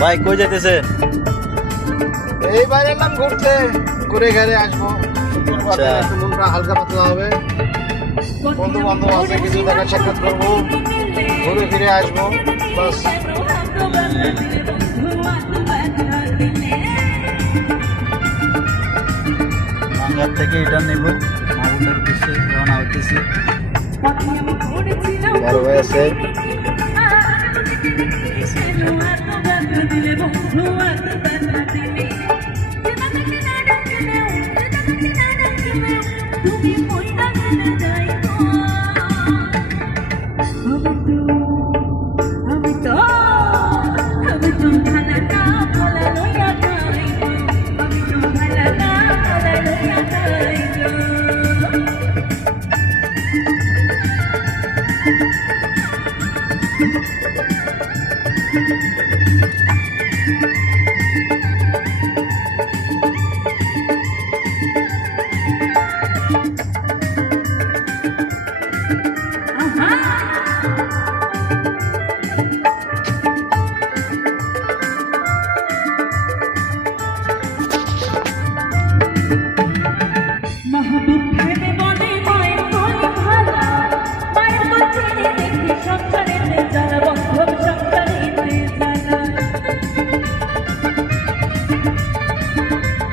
ভাই কই যাইতেছেন? এইবার এলাম ঘুরতে, ঘুরে ঘুরে আসবো। আচ্ছা। একটু মনটা হালকা পাতলা হবে, বন্ধু বান্ধব আছে, কিছু দেখা সাক্ষাৎ করবো, ঘুরে ফিরে আসবো, বাস। বাংলার থেকে এটা নেব, মাউন্টের উদ্দেশ্যে রওনা হইতেছি। বড় হয়েছে